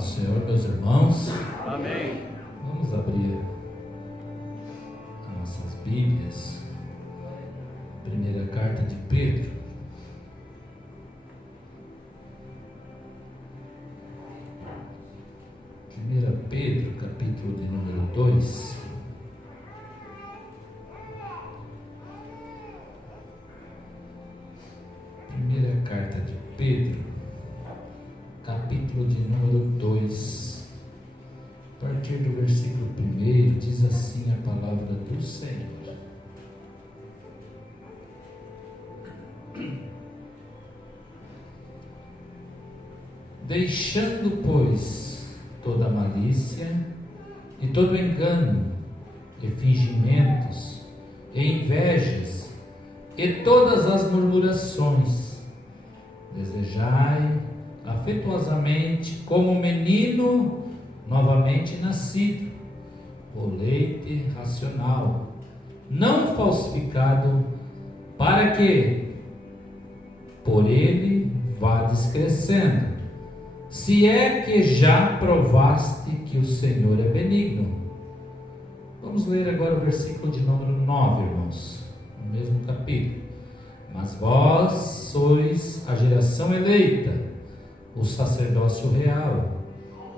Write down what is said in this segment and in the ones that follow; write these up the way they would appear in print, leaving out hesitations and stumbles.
do Senhor, meus irmãos. Amém. Vamos abrir as nossas Bíblias. Primeira carta de Pedro. Primeira Pedro, capítulo de número 2. Primeira carta de Pedro, capítulo de número 2. A partir do versículo 1, diz assim a palavra do Senhor. Deixando, pois, toda malícia e todo engano e fingimentos e invejas e todas as murmurações, desejai afetuosamente como menino novamente nascido, o leite racional, não falsificado, para que por ele vades crescendo, se é que já provaste que o Senhor é benigno. Vamos ler agora o versículo de número 9, irmãos, no mesmo capítulo. Mas vós sois a geração eleita, o sacerdócio real,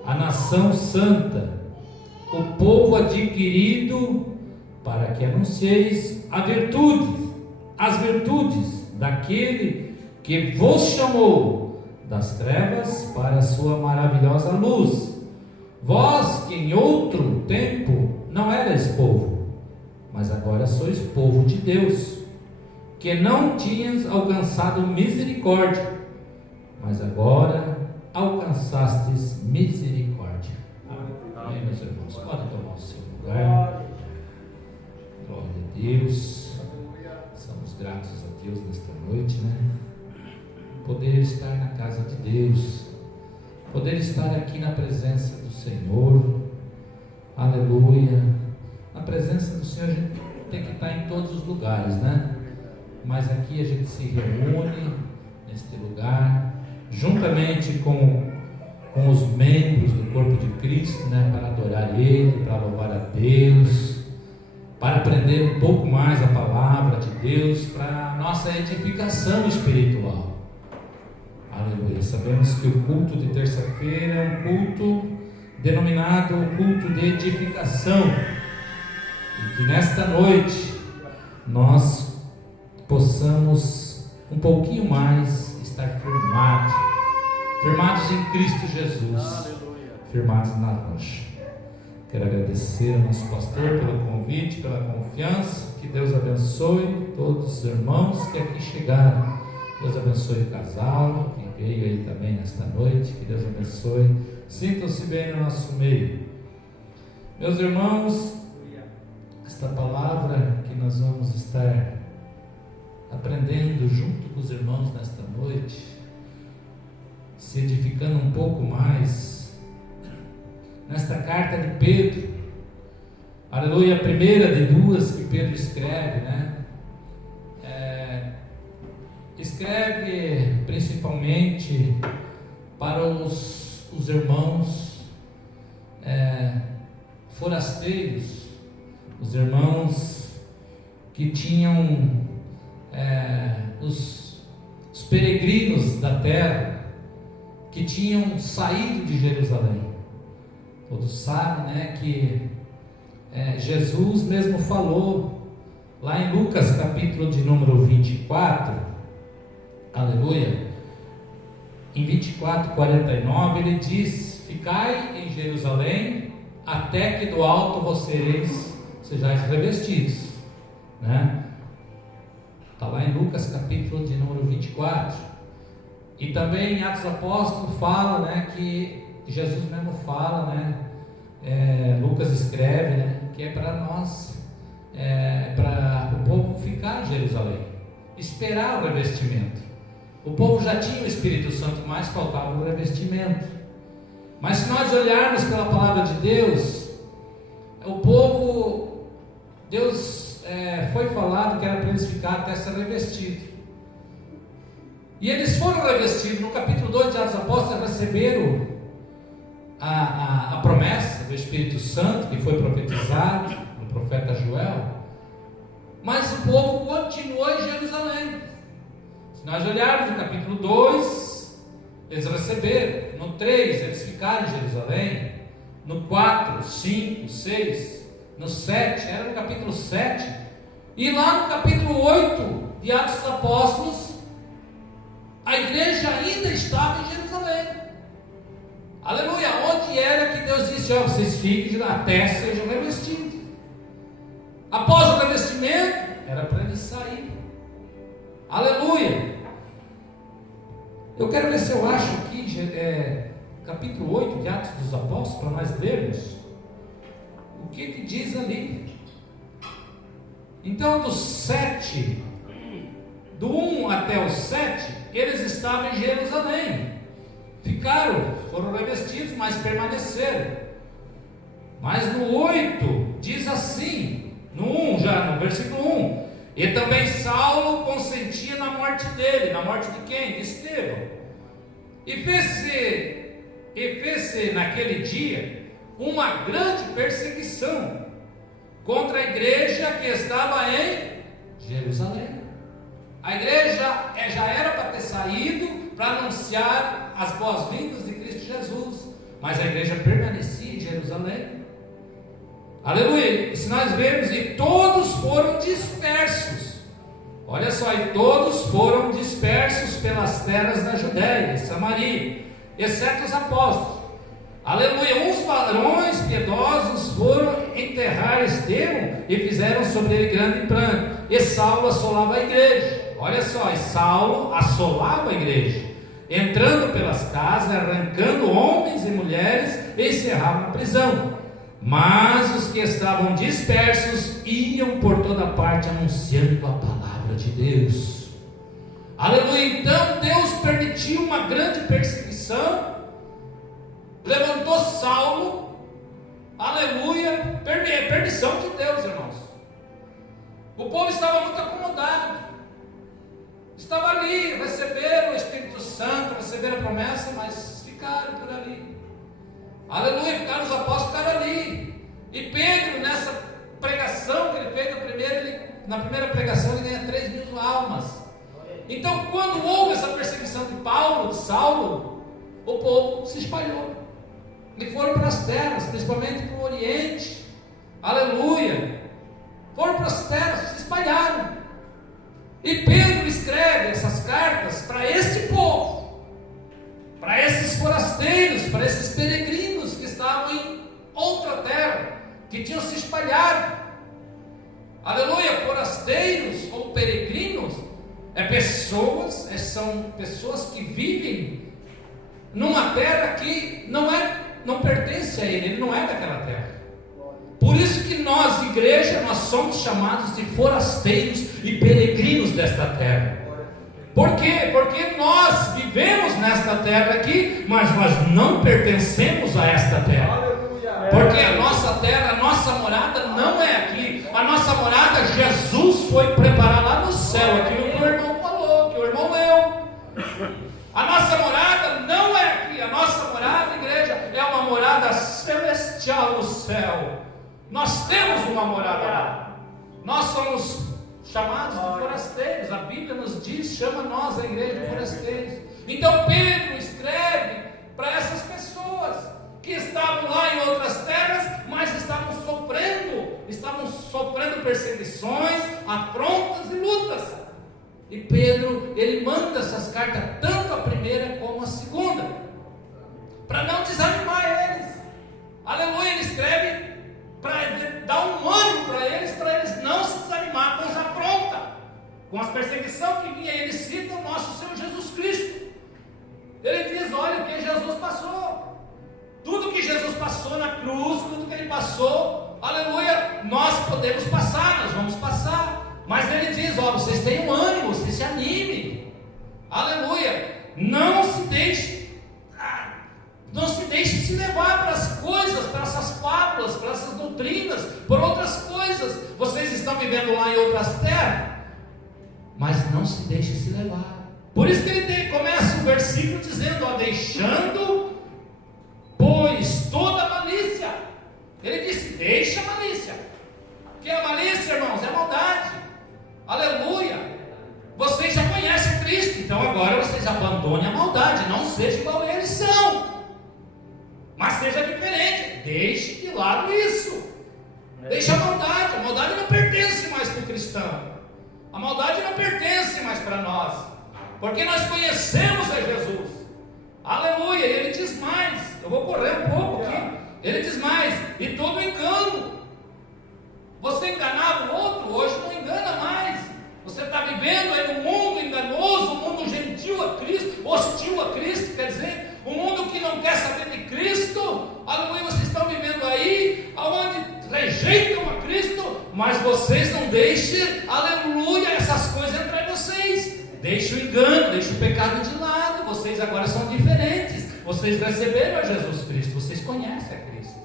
a nação santa, o povo adquirido, para que anuncieis as virtudes daquele que vos chamou das trevas para a sua maravilhosa luz. Vós que em outro tempo não erais povo, mas agora sois povo de Deus, que não tinhas alcançado misericórdia, mas agora alcançastes misericórdia. Amém, meus irmãos. Podem tomar o seu lugar. Glória a Deus. Somos gratos a Deus nesta noite, né? Poder estar na casa de Deus, poder estar aqui na presença do Senhor. Aleluia. Na presença do Senhor a gente tem que estar em todos os lugares, né? Mas aqui a gente se reúne neste lugar, juntamente com os membros do corpo de Cristo, né? Para adorar Ele, para louvar a Deus, para aprender um pouco mais a palavra de Deus, para a nossa edificação espiritual. Aleluia. Sabemos que o culto de terça-feira é um culto denominado culto de edificação, e que nesta noite nós possamos um pouquinho mais estar firmados em Cristo Jesus, firmados na rocha. Quero agradecer ao nosso pastor pelo convite, pela confiança. Que Deus abençoe todos os irmãos que aqui chegaram. Deus abençoe o casal que veio aí também nesta noite. Que Deus abençoe. Sintam-se bem no nosso meio. Meus irmãos, esta palavra que nós vamos estar aprendendo junto com os irmãos nesta noite, se edificando um pouco mais nesta carta de Pedro. Aleluia, a primeira de duas que Pedro escreve, né? Escreve principalmente para os irmãos forasteiros, os irmãos que tinham os peregrinos da terra, que tinham saído de Jerusalém. Todos sabem, né, que Jesus mesmo falou lá em Lucas capítulo de número 24, aleluia, em 24:49 ele diz: ficai em Jerusalém até que do alto sejais revestidos, né? Está lá em Lucas capítulo de número 24. E também em Atos Apóstolos fala, né, que Jesus mesmo fala, né, Lucas escreve, né, que é para nós, para o povo ficar em Jerusalém, esperar o revestimento. O povo já tinha o Espírito Santo, mas faltava o revestimento. Mas se nós olharmos pela palavra de Deus, o povo, Deus foi falado que era para eles ficar até ser revestido. E eles foram revestidos. No capítulo 2 de Atos Apóstolos receberam a promessa do Espírito Santo que foi profetizado no profeta Joel, mas o povo continuou em Jerusalém. Se nós olharmos no capítulo 2, eles receberam. No 3, eles ficaram em Jerusalém. No 4, 5, 6, no 7, era no capítulo 7. E lá no capítulo 8 de Atos dos Apóstolos, a igreja ainda estava em Jerusalém. Aleluia! Onde era que Deus disse: ó, vocês fiquem até sejam revestidos. Após o revestimento, era para eles saírem. Aleluia! Eu quero ver se eu acho aqui, capítulo 8 de Atos dos Apóstolos, para nós lermos o que diz ali. Então, do 7, do 1 até o 7, eles estavam em Jerusalém. Ficaram, foram revestidos, mas permaneceram. Mas no 8 diz assim, no 1, já no versículo 1: e também Saulo consentia na morte dele. Na morte de quem? De Estevão. E fez-se naquele dia uma grande perseguição contra a igreja que estava em Jerusalém. A igreja já era para ter saído para anunciar as boas-vindas de Cristo Jesus, mas a igreja permanecia em Jerusalém. Aleluia! E se nós vermos, e todos foram dispersos. Olha só, e todos foram dispersos pelas terras da Judéia e Samaria, exceto os apóstolos. Aleluia! Uns varões piedosos foram enterrar Estevão e fizeram sobre ele grande pranto. E Saulo assolava a igreja. Olha só, e Saulo assolava a igreja, entrando pelas casas, arrancando homens e mulheres, e encerrava na prisão. Mas os que estavam dispersos iam por toda parte anunciando a palavra de Deus. Aleluia! Então Deus permitiu uma grande perseguição, levantou Saulo, aleluia, permissão de Deus, irmãos. O povo estava muito acomodado, estava ali, receberam o Espírito Santo, receberam a promessa, mas ficaram por ali. Aleluia, ficaram, os apóstolos ficaram ali. E Pedro, nessa pregação que ele fez na primeira pregação, ele ganha 3.000 almas. Então, quando houve essa perseguição de Saulo, o povo se espalhou e foram para as terras, principalmente para o Oriente. Aleluia! Foram para as terras, se espalharam. E Pedro escreve essas cartas para este povo, para esses forasteiros, para esses peregrinos que estavam em outra terra, que tinham se espalhado. Aleluia! Forasteiros ou peregrinos são pessoas que vivem numa terra que não pertence a ele não é daquela terra. Por isso que nós, igreja, nós somos chamados de forasteiros e peregrinos desta terra. Por quê? Porque nós vivemos nesta terra aqui, mas nós não pertencemos a esta terra. Porque a nossa terra, a nossa morada não é aqui. A nossa morada, Jesus foi preparar lá no céu. Aquilo que o irmão falou, que o irmão leu. A nossa morada não é aqui. A nossa morada, igreja, é uma morada celestial no céu. Nós temos uma morada lá. Nós somos chamados de forasteiros. A Bíblia nos diz, chama nós, a igreja, de forasteiros. Então Pedro escreve para essas pessoas que estavam lá em outras terras, mas estavam sofrendo perseguições, afrontas e lutas. E Pedro, ele manda essas cartas, tanto a primeira como a segunda, para não desanimar eles. Aleluia! Ele escreve para dar um ânimo para eles não se desanimar com as afrontas, com as perseguições que vinha. Ele cita o nosso Senhor Jesus Cristo. Ele diz: olha o que Jesus passou, tudo que Jesus passou na cruz, tudo que ele passou, aleluia, nós podemos passar, nós vamos passar. Mas ele diz: ó, vocês tenham ânimo, vocês se animem, aleluia, não se deixe se levar para as coisas, para essas fábulas, para essas doutrinas, por outras coisas. Vocês estão vivendo lá em outras terras, mas não se deixe se levar. Por isso que ele começa o versículo dizendo: ó, deixando, pois mas seja diferente. Deixe de lado isso. Deixe a maldade. A maldade não pertence mais para o cristão. A maldade não pertence mais para nós, porque nós conhecemos a Jesus. Aleluia. E ele diz mais, eu vou correr um pouco aqui. Ele diz mais: e todo engano. Você enganava o outro, hoje não engana mais. Você está vivendo aí no mundo enganoso, um mundo gentil a Cristo, hostil a Cristo, quer dizer, um mundo que não quer saber de Cristo. Aleluia. Vocês estão vivendo aí onde rejeitam a Cristo, mas vocês não deixem, aleluia, essas coisas entrar em vocês. Deixe o engano, deixe o pecado de lado. Vocês agora são diferentes. Vocês receberam a Jesus Cristo, vocês conhecem a Cristo.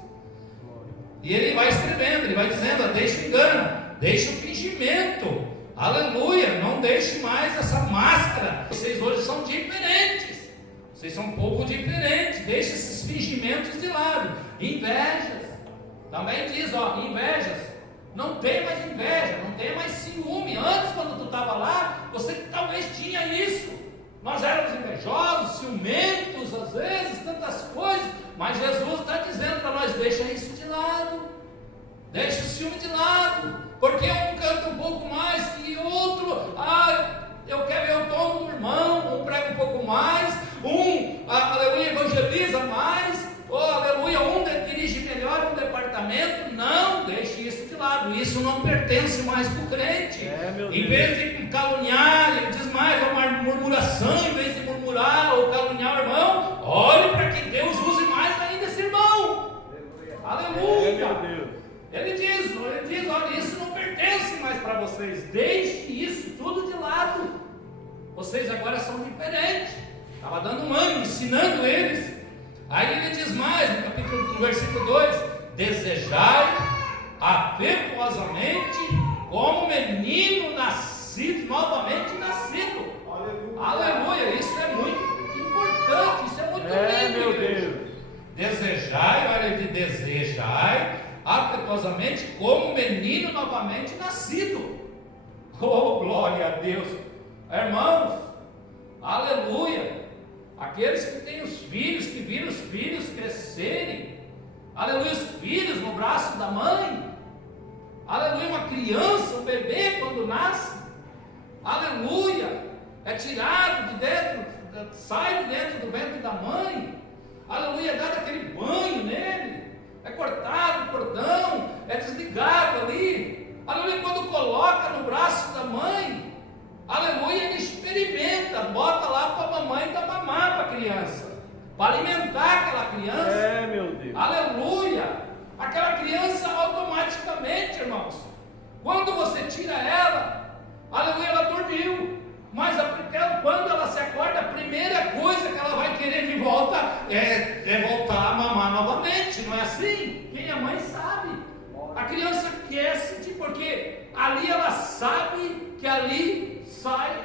E ele vai escrevendo, ele vai dizendo: deixe o engano, deixe o fingimento. Aleluia, não deixe mais essa máscara. Vocês hoje são diferentes. Vocês são um pouco diferentes. Deixe esses fingimentos de lado. Invejas. Também diz, invejas. Não tem mais inveja, não tem mais ciúme. Antes, quando tu estava lá, você talvez tinha isso. Nós éramos invejosos, ciumentos, às vezes, tantas coisas. Mas Jesus está dizendo para nós: deixa isso de lado. Deixa o ciúme de lado. Porque um canta um pouco mais que o outro. Eu quero ver o tom do irmão. Um prega um pouco mais. Aleluia, evangeliza mais. Aleluia, dirige melhor um departamento. Não, deixe isso de lado. Isso não pertence mais para o crente. Em vez de caluniar, ele diz mais, uma murmuração. Em vez de murmurar ou caluniar o irmão, olhe para que Deus use mais ainda esse irmão. Aleluia. Ele diz, olha, isso não pertence mais para vocês. Deixe isso tudo de lado. Vocês agora são diferentes. Estava dando um ânimo, ensinando eles. Aí ele diz mais, no versículo 2: desejai afetuosamente como menino nascido, novamente nascido. Aleluia. Isso é muito importante, isso é muito lindo, meu Deus. Desejai afetuosamente como menino novamente nascido. Oh, glória a Deus. Irmãos, aleluia. Aqueles que têm os filhos, que viram os filhos crescerem, aleluia, os filhos no braço da mãe, aleluia, uma criança, um bebê quando nasce, aleluia, é tirado de dentro, sai de dentro do ventre da mãe, aleluia, é dado aquele banho nele, é cortado o cordão, é desligado ali, aleluia, quando coloca no braço da mãe, aleluia, ele experimenta, bota lá para a mamãe dar mamar para a criança, para alimentar aquela criança. Meu Deus. Aleluia. Aquela criança automaticamente, irmãos, quando você tira ela, aleluia, ela dormiu. Mas quando ela se acorda, a primeira coisa que ela vai querer de volta é voltar a mamar novamente. Não é assim? Quem é mãe sabe. A criança quer sentir, porque ali ela sabe que ali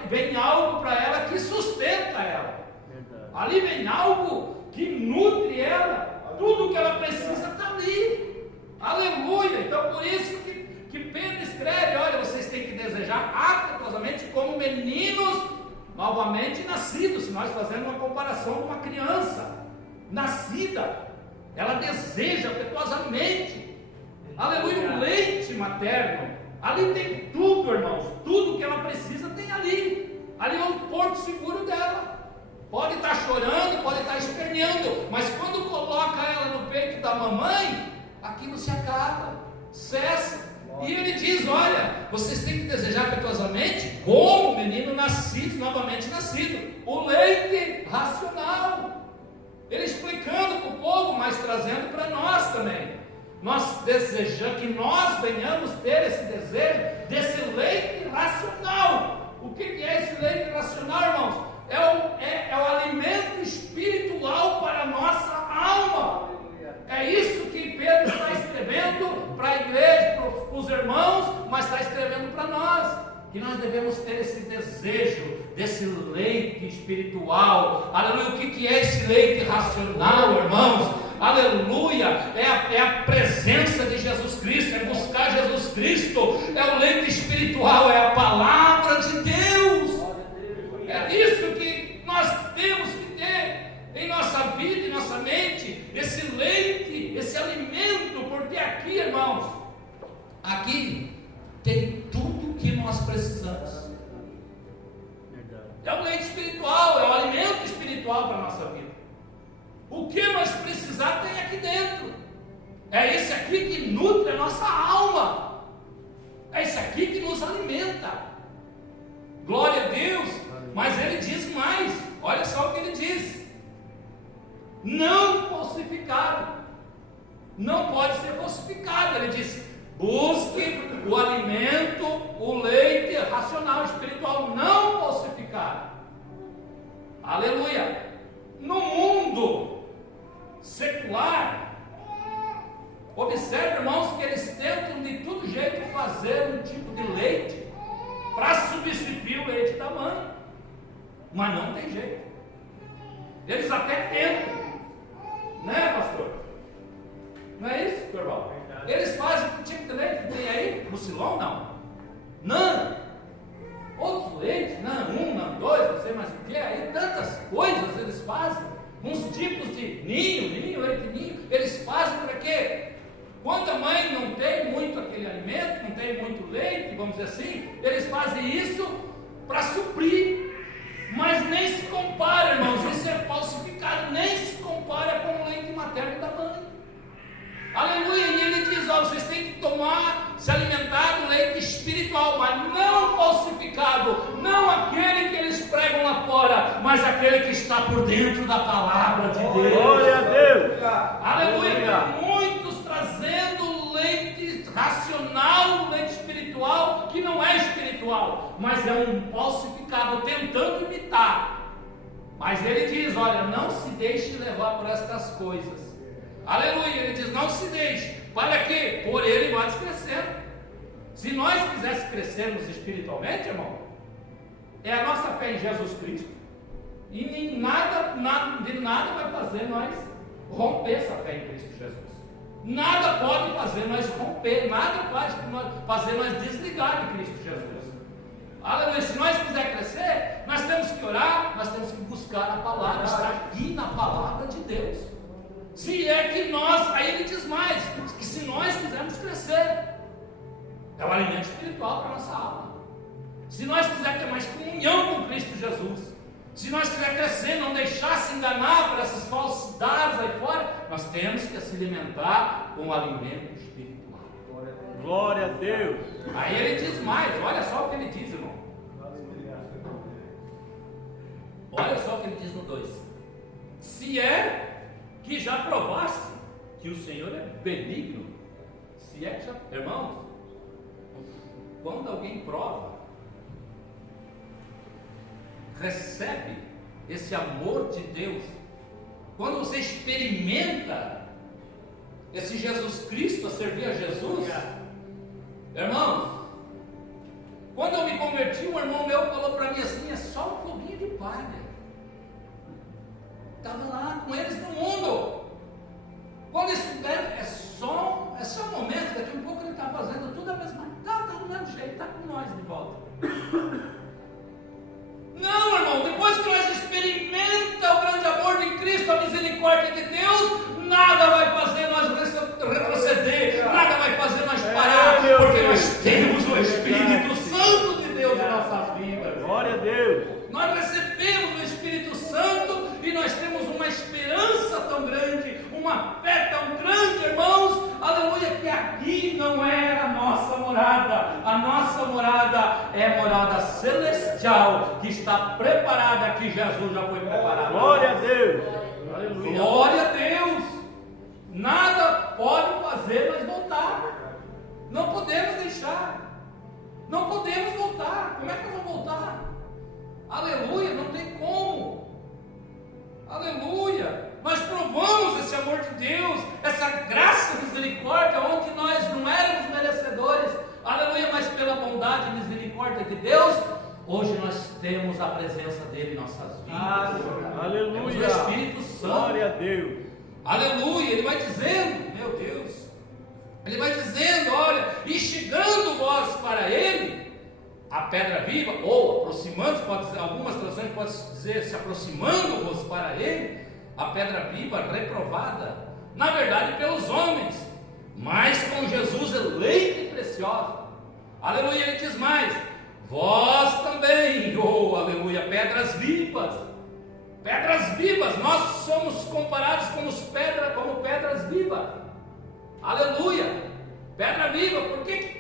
vem algo para ela que sustenta ela. Verdade. Ali vem algo que nutre ela. Tudo que ela precisa está ali. Aleluia. Então por isso que Pedro escreve: olha, vocês têm que desejar afetuosamente como meninos novamente nascidos. Se nós fazemos uma comparação com uma criança nascida, ela deseja afetuosamente, aleluia, um leite materno. Ali tem tudo, irmãos, tudo que ela precisa tem ali. Ali é o porto seguro dela. Pode estar chorando, pode estar esperneando, mas quando coloca ela no peito da mamãe, aquilo se acaba, cessa. E ele diz: olha, vocês têm que desejar afetuosamente como menino nascido, novamente nascido, o leite racional. Ele explicando para o povo, mas trazendo para nós também. Nós desejamos que nós venhamos ter esse desejo desse leite racional. O que é esse leite racional, irmãos? É o alimento espiritual para a nossa alma. É isso que Pedro está escrevendo para a igreja, para os irmãos, mas está escrevendo para nós, que nós devemos ter esse desejo desse leite espiritual. Aleluia. O que é esse leite racional, irmãos? Aleluia, é a presença de Jesus Cristo, é buscar Jesus Cristo, é o leite espiritual, é a palavra de Deus. É isso que nós temos que ter em nossa vida, em nossa nossa mente esse leite, esse alimento, porque aqui, irmãos, aqui tem tudo o que nós precisamos. É o leite espiritual, é o alimento espiritual para a nossa vida. O que nós precisar tem aqui dentro. É esse aqui que nutre a nossa alma. É esse aqui que nos alimenta. Glória a Deus. Mas ele diz mais. Olha só o que ele diz: não falsificado. Não pode ser falsificado. Ele diz: busque o alimento, o leite racional, espiritual, não falsificado. Aleluia. No mundo secular, observe, irmãos, que eles tentam de todo jeito fazer um tipo de leite para substituir o leite da mãe, mas não tem jeito. Eles até tentam, né, pastor? Não é isso, irmão? Eles fazem um tipo de leite que tem aí, Mucilon, não, outros leites, NAN 1, NAN 2, não sei mais o que, aí tantas coisas eles fazem, uns tipos de ninho, leite ninho, eles fazem para quê? Quando a mãe não tem muito aquele alimento, não tem muito leite, vamos dizer assim, eles fazem isso para suprir, mas nem se compara, irmãos, isso é falsificado, nem se compara com o leite materno da mãe. Aleluia, e ele diz: ó, vocês têm que tomar, se alimentar do leite espiritual, mas não falsificado, não aquele que eles pregam lá fora, mas aquele que está por dentro da palavra de Deus. Glória a Deus. Aleluia, muitos trazendo leite racional, leite espiritual, que não é espiritual, mas é um falsificado, tentando imitar. Mas ele diz: olha, não se deixe levar por estas coisas. Aleluia, ele diz: não se deixe, para que por ele vai crescendo. Se nós quiséssemos crescermos espiritualmente, irmão, é a nossa fé em Jesus Cristo, e de nada vai fazer nós romper essa fé em Cristo Jesus. Nada pode fazer nós romper, nada pode fazer nós desligar de Cristo Jesus. Aleluia, se nós quisermos crescer, nós temos que orar, nós temos que buscar a palavra, estar aqui na palavra de Deus. Se é que nós, aí ele diz mais, que se nós quisermos crescer, é o alimento espiritual para a nossa alma. Se nós quisermos ter mais comunhão com Cristo Jesus, se nós quisermos crescer, não deixar se enganar por essas falsidades aí fora, nós temos que se alimentar com o alimento espiritual. Glória a Deus. Aí ele diz mais, olha só o que ele diz, irmão. Olha só o que ele diz no 2: se é que já provasse que o Senhor é benigno, se é que já, irmãos, quando alguém prova, recebe esse amor de Deus, quando você experimenta esse Jesus Cristo, a servir a Jesus, irmãos, quando eu me converti, um irmão meu falou para mim assim: é só um foguinho de palha. Estava lá com eles no mundo. Quando eles souberam, é só um momento, daqui a um pouco ele está fazendo tudo a mesma coisa, está do mesmo jeito, está com nós de volta. Não, irmão, depois que nós experimentamos o grande amor de Cristo, a misericórdia de Deus, nada vai fazer nós retroceder, nada vai fazer nós parar, porque nós temos o Espírito Santo de Deus em nossas vidas. Glória a Deus. Nós recebemos o Espírito Santo e nós temos uma esperança tão grande, uma fé tão grande, irmãos, aleluia, que aqui não é a nossa morada. A nossa morada é a morada celestial, que está preparada, que Jesus já foi preparado. Glória a Deus. Aleluia. Glória a Deus. Nada pode fazer nós voltar. Não podemos deixar. Não podemos voltar. Como é que nós vamos voltar? Aleluia, não tem como. Aleluia. Nós provamos esse amor de Deus, essa graça e misericórdia, onde nós não éramos merecedores. Aleluia, mas pela bondade e misericórdia de Deus, hoje nós temos a presença dele em nossas vidas. Aleluia. Temos o Espírito Santo. Glória a Deus. Aleluia. Ele vai dizendo, meu Deus, ele vai dizendo: olha, e chegando vós para ele, a pedra viva, ou aproximando, pode dizer, algumas traduções podem dizer se aproximando-vos para ele, a pedra viva, reprovada, na verdade pelos homens, mas com Jesus eleita e preciosa. Aleluia, ele diz mais: vós também, oh aleluia, pedras vivas. Pedras vivas, nós somos comparados como pedras vivas. Aleluia, pedra viva.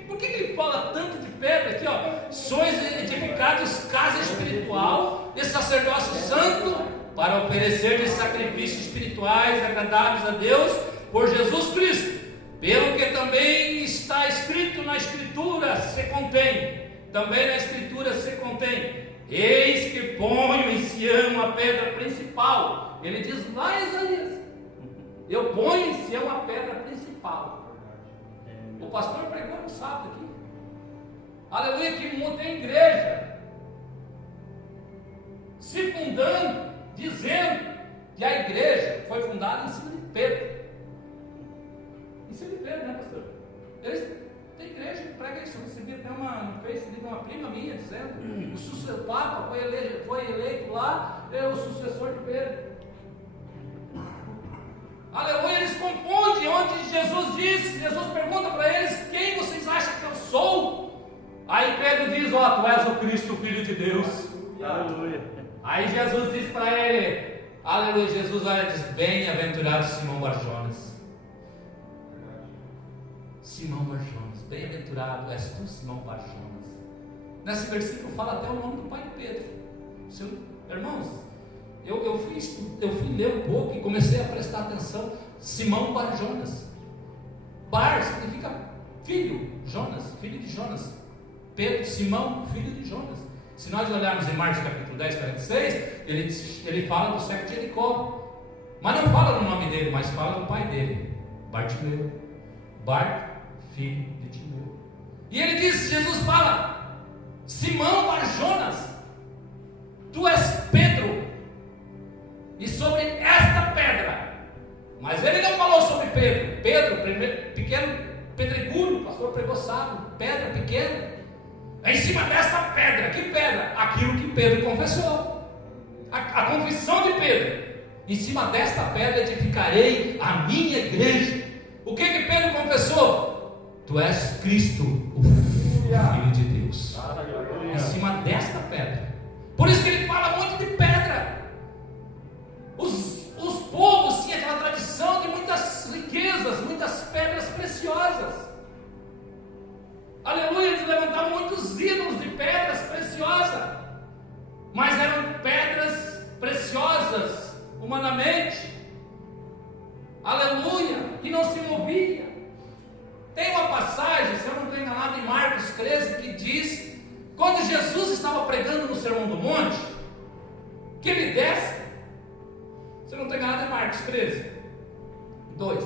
Por que ele fala tanto de pedra aqui, ó? Sois edificados casa espiritual e sacerdócio santo, para oferecer sacrifícios espirituais agradáveis a Deus por Jesus Cristo. Pelo que também está escrito na Escritura se contém. Também na Escritura se contém: eis que ponho em Sião a pedra principal. Ele diz lá em Isaías: eu ponho em Sião a pedra principal. O pastor pregou no sábado aqui. Aleluia, que tem igreja se fundando, dizendo que a igreja foi fundada em cima de Pedro. Em cima de Pedro, né, pastor? Tem igreja que prega isso. Eu recebi até no Facebook uma prima minha dizendo: o Papa foi eleito lá, é o sucessor de Pedro. Aleluia, eles confundem onde Jesus disse. Jesus pergunta para eles: quem vocês acham que eu sou? Aí Pedro diz: ó, tu és o Cristo, o Filho de Deus. Aleluia. Aí Jesus diz para ele: aleluia, Jesus olha e diz: bem-aventurado Simão Barjonas. Simão Barjonas, bem-aventurado és tu, Simão Barjonas. Nesse versículo fala até o nome do pai de Pedro. Irmãos, eu fui ler um pouco e comecei a prestar atenção. Simão Barjonas. Bar significa filho, Jonas, filho de Jonas. Pedro, Simão, filho de Jonas. Se nós olharmos em Marcos capítulo 10, 46, ele fala do cego de Jericó, mas não fala no nome dele, mas fala do pai dele, Bartimeu. Bart, filho de Timeu. E ele diz, Jesus fala: Simão Barjonas, tu és Pedro, e sobre esta pedra. Mas ele não falou sobre Pedro. Pedro, pequeno pedregulho, o pastor pregou sábado, pedra pequena. Em cima desta pedra, que pedra? Aquilo que Pedro confessou, a confissão de Pedro: em cima desta pedra edificarei a minha igreja. O que Pedro confessou? Tu és Cristo, o Filho de Deus. Em cima desta pedra. Por isso que ele fala muito de pedra. Os povos tinham aquela tradição de muitas riquezas, muitas pedras preciosas. Aleluia, eles levantavam muitos ídolos de pedras preciosas, mas eram pedras preciosas humanamente. Aleluia, que não se movia. Tem uma passagem, se eu não estou enganado, em Marcos 13, que diz, quando Jesus estava pregando no Sermão do Monte, que ele desce. Se eu não estou enganado, é Marcos 13, 2.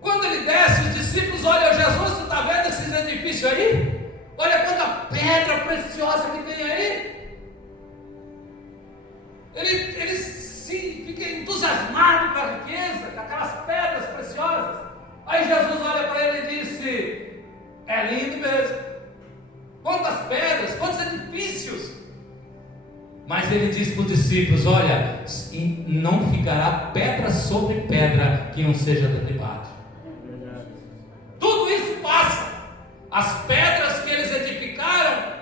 Quando ele desce, os discípulos olham: Jesus, tu está vendo esses edifícios aí? Olha quanta pedra preciosa que tem aí. Ele fica entusiasmado com a riqueza, com aquelas pedras preciosas. Aí Jesus olha para ele e disse: é lindo mesmo. Quantas pedras, quantos edifícios. Mas ele disse para os discípulos: olha, não ficará pedra sobre pedra que não seja derribado. Tudo isso passa. As pedras que eles edificavam,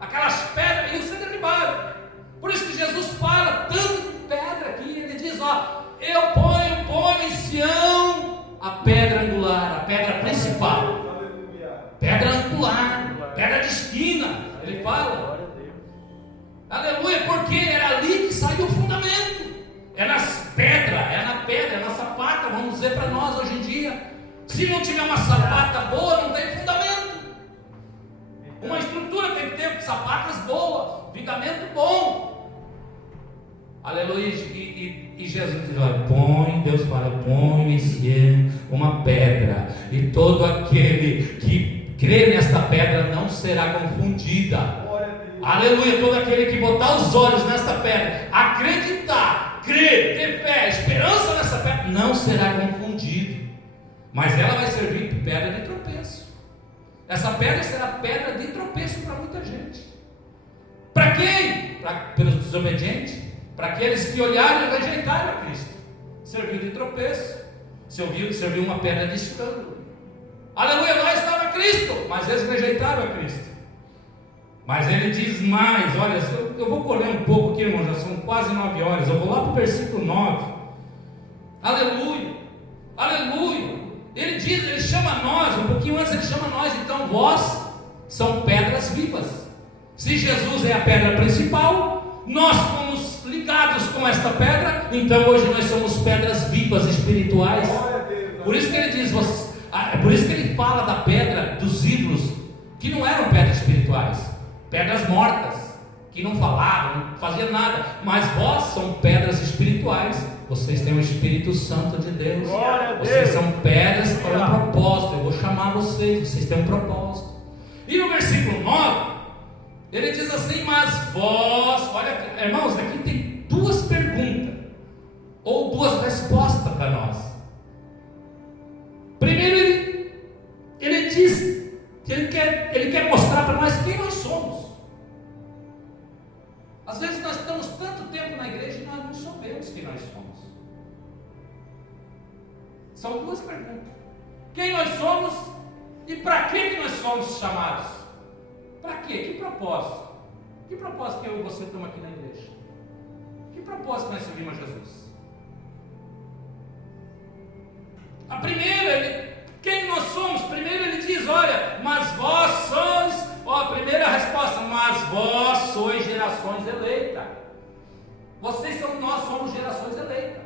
aquelas pedras iam ser derribadas. Por isso que Jesus fala tanto de pedra aqui. Ele diz: ó, eu ponho em Sião a pedra angular, a pedra principal. Pedra angular, pedra de esquina. Ele fala. Aleluia, porque era ali que saiu o fundamento. É nas pedras, é na pedra, é na sapata, vamos dizer para nós hoje em dia. Se não tiver uma sapata boa, não tem fundamento. Uma estrutura tem que ter sapatas boas, fundamento bom. Aleluia, e Jesus diz: olha, Deus fala, põe em Sião uma pedra, e todo aquele que crê nesta pedra não será confundida. Aleluia, todo aquele que botar os olhos nesta pedra, acreditar, crer, ter fé, esperança nessa pedra, não será confundido. Mas ela vai servir de pedra de tropeço. Essa pedra será pedra de tropeço para muita gente. Para quem? Pelos desobedientes, para aqueles que olharam e rejeitaram a Cristo. Serviu de tropeço, serviu uma pedra de escândalo. Aleluia, lá estava Cristo, mas eles rejeitaram a Cristo. Mas ele diz mais, olha, eu vou correr um pouco aqui, irmão, já são quase 9 horas, eu vou lá para o versículo 9. Aleluia, aleluia. Ele diz, ele chama nós, um pouquinho antes ele chama nós, então vós são pedras vivas. Se Jesus é a pedra principal, nós fomos ligados com esta pedra, então hoje nós somos pedras vivas espirituais. Por isso que ele diz, por isso que ele fala da pedra dos ídolos, que não eram pedras espirituais, pedras mortas, que não falavam, não faziam nada, mas vós são pedras espirituais. Vocês têm o Espírito Santo de Deus. Vocês são pedras para um propósito. Eu vou chamar vocês têm um propósito. E no versículo 9 ele diz assim, mas vós, olha, irmãos, aqui tem 2 perguntas, ou 2 respostas para nós. Primeiro, ele diz que ele quer mostrar para nós quem nós somos. Às vezes nós estamos tanto tempo na igreja e nós não sabemos quem nós somos. São 2 perguntas: quem nós somos e para que nós somos chamados? Para quê? Que propósito? Que propósito que eu e você estamos aqui na igreja? Que propósito nós servimos a Jesus? A primeira, quem nós somos? Primeiro ele diz, olha, mas vós sois, a primeira resposta, mas vós sois gerações eleitas. Nós somos gerações eleitas.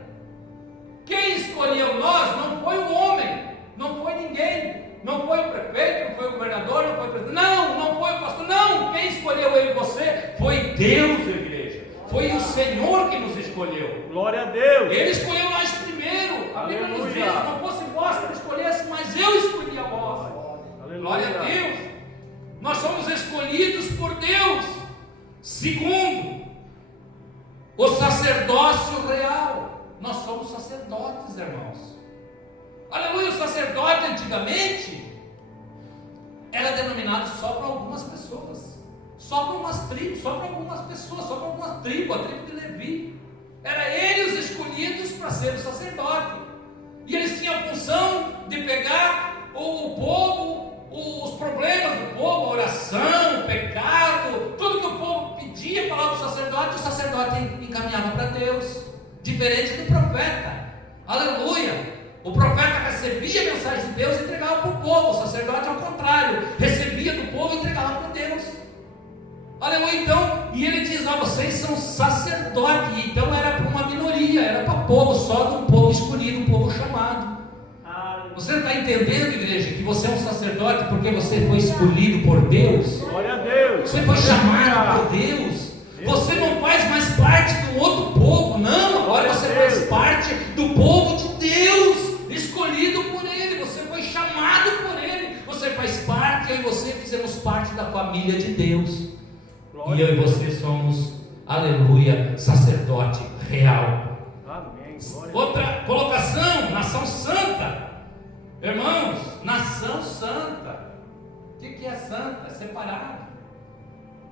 Quem escolheu nós não foi o homem, não foi ninguém. Não foi o prefeito, não foi o governador, não foi o presidente, não foi o pastor, não. Quem escolheu eu e você foi Deus, igreja. Foi o Senhor que nos escolheu. Glória a Deus. Ele escolheu nós primeiro. A Bíblia nos diz, não fosse vós que ele escolhesse, mas eu escolhi a vós. Aleluia. Glória a Deus. Nós somos escolhidos por Deus. Segundo, o sacerdócio real. Nós somos sacerdotes, irmãos. Aleluia, o sacerdote antigamente era denominado só para algumas pessoas, só para umas tribos, só para algumas pessoas, só para algumas tribos, a tribo de Levi. Era eles os escolhidos para ser o sacerdote. E eles tinham a função de pegar o povo, os problemas do povo, a oração, o pecado, tudo que o povo pedia para o sacerdote encaminhava para Deus, diferente do profeta. Aleluia. O profeta recebia a mensagem de Deus e entregava para o povo. O sacerdote, ao contrário, recebia do povo e entregava para Deus. Aleluia. Então, e ele diz, vocês são sacerdotes. Então era para uma minoria, era para o povo, só de um povo escolhido, um povo chamado. Você está entendendo, igreja, que você é um sacerdote porque você foi escolhido por Deus? Glória a Deus. Você foi chamado por Deus. Você não faz mais parte do outro povo, não. Agora você faz parte do povo de Deus, escolhido por Ele. Você foi chamado por Ele. Você faz parte, eu e você fizemos parte da família de Deus. E eu e você somos, aleluia, sacerdote real. Amém. Outra colocação, nação santa. Irmãos, nação santa. O que é santa? É separado.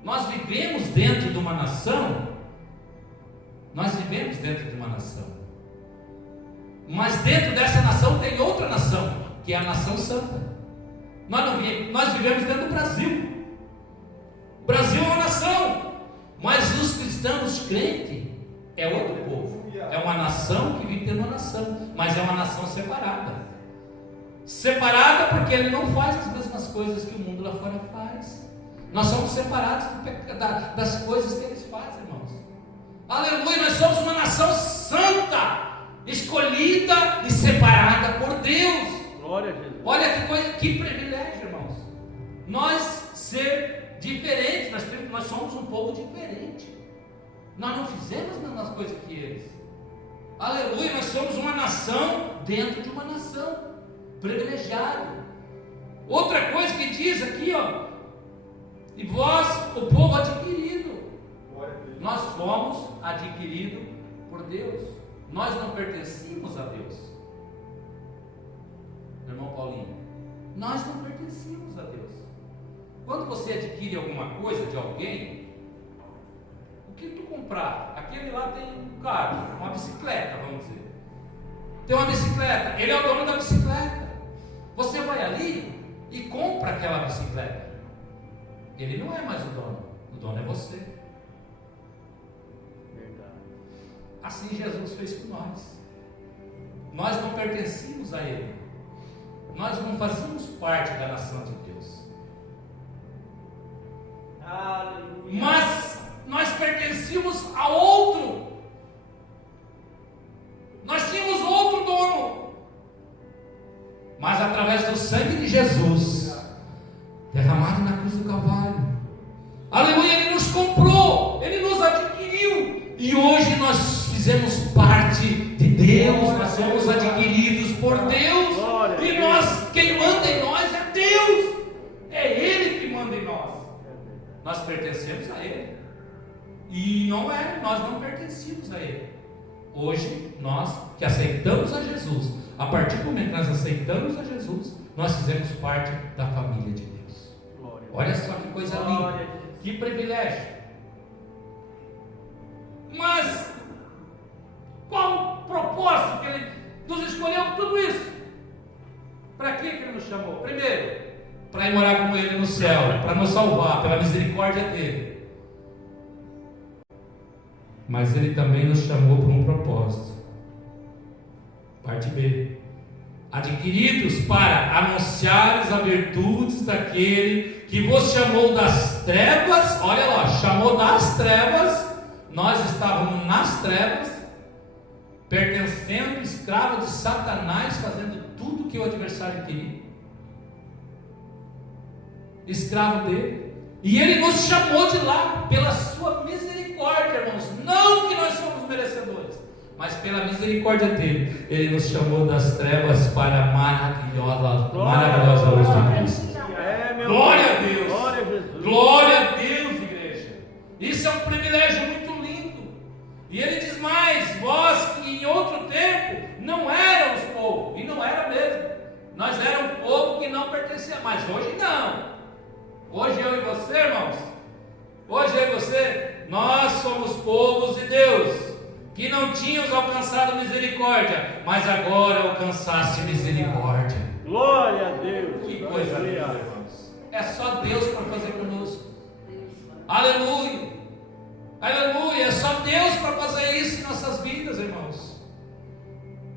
Nós vivemos dentro de uma nação. Nós vivemos dentro de uma nação. Mas dentro dessa nação tem outra nação, que é a nação santa. Nós vivemos dentro do Brasil. O Brasil é uma nação, mas os cristãos crentes é outro povo. É uma nação que vive dentro de uma nação, mas é uma nação separada. Separada porque ele não faz as mesmas coisas que o mundo lá fora faz. Nós somos separados das coisas que eles fazem, irmãos. Aleluia, nós somos uma nação santa, escolhida e separada por Deus. Glória a Jesus. Olha que coisa, que privilégio, irmãos. Nós ser diferentes, nós somos um povo diferente. Nós não fizemos as mesmas coisas que eles. Aleluia, nós somos uma nação dentro de uma nação, privilegiado. Outra coisa que diz aqui, e vós, o povo adquirido. Nós fomos adquiridos por Deus. Nós não pertencíamos a Deus. Irmão Paulinho, nós não pertencíamos a Deus. Quando você adquire alguma coisa de alguém, que tu comprar, aquele lá tem um carro, uma bicicleta, vamos dizer. Tem uma bicicleta, ele é o dono da bicicleta. Você vai ali e compra aquela bicicleta. Ele não é mais o dono é você. Verdade. Assim Jesus fez com nós. Nós não pertencíamos a Ele. Nós não fazíamos parte da nação de Deus. Aleluia. Mas nós pertencíamos a outro. Nós tínhamos outro dono. Mas através do sangue de Jesus, derramado na cruz do Calvário, aleluia, Ele nos comprou, Ele nos adquiriu. E hoje nós fizemos parte de Deus. Nós somos adquiridos por Deus. E nós, quem manda em nós é Deus. É Ele que manda em nós. Nós pertencemos a Ele. E nós não pertencíamos a Ele. Hoje, nós que aceitamos a Jesus, a partir do momento que nós aceitamos a Jesus, nós fizemos parte da família de Deus. Olha só que coisa linda, que privilégio. Mas qual o propósito que Ele nos escolheu com tudo isso? Para que Ele nos chamou? Primeiro, para ir morar com Ele no céu, para nos salvar pela misericórdia dEle. Mas Ele também nos chamou por um propósito. Parte B: adquiridos para anunciar as virtudes daquele que vos chamou das trevas. Olha lá, chamou das trevas. Nós estávamos nas trevas, pertencendo, escravo de Satanás, fazendo tudo que o adversário queria, escravo dele. E Ele nos chamou de lá pela sua misericórdia, irmãos. Não que nós somos merecedores, mas pela misericórdia dele, Ele nos chamou das trevas para a maravilhosa luz de Cristo. Glória a Deus! Glória a Jesus! Glória a Deus, igreja! Isso é um privilégio muito lindo. E Ele diz mais: vós que em outro tempo não éramos povo, e não era mesmo. Nós éramos um povo que não pertencia, mas hoje não. Hoje eu e você, irmãos, hoje eu e você, nós somos povos de Deus, que não tínhamos alcançado misericórdia, mas agora alcançaste misericórdia. Glória a Deus! Que coisa linda, irmãos. É só Deus para fazer conosco. Aleluia! Aleluia! É só Deus para fazer isso em nossas vidas, irmãos.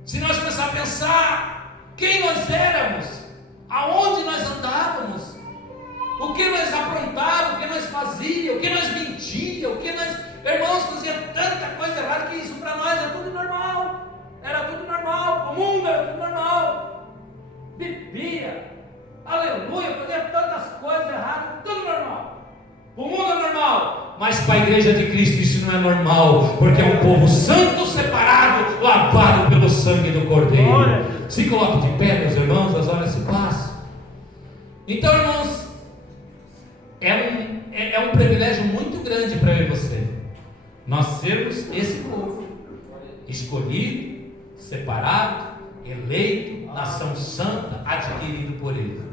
Se nós começarmos a pensar quem nós éramos, aonde nós andávamos, o que nós aprontávamos, o que nós fazíamos, o que nós mentíamos, o que nós, irmãos, fazíamos tanta coisa errada que isso para nós era tudo normal. Era tudo normal, o mundo era tudo normal. Bebia, aleluia, fazia tantas coisas erradas, tudo normal. O mundo é normal, mas para a igreja de Cristo isso não é normal, porque é um povo santo, separado, lavado pelo sangue do Cordeiro. Se coloque de pé, meus irmãos, as horas se passam. Então, irmãos, é um privilégio muito grande para eu e você, nós sermos esse povo escolhido, separado, eleito, nação santa, adquirido por Ele.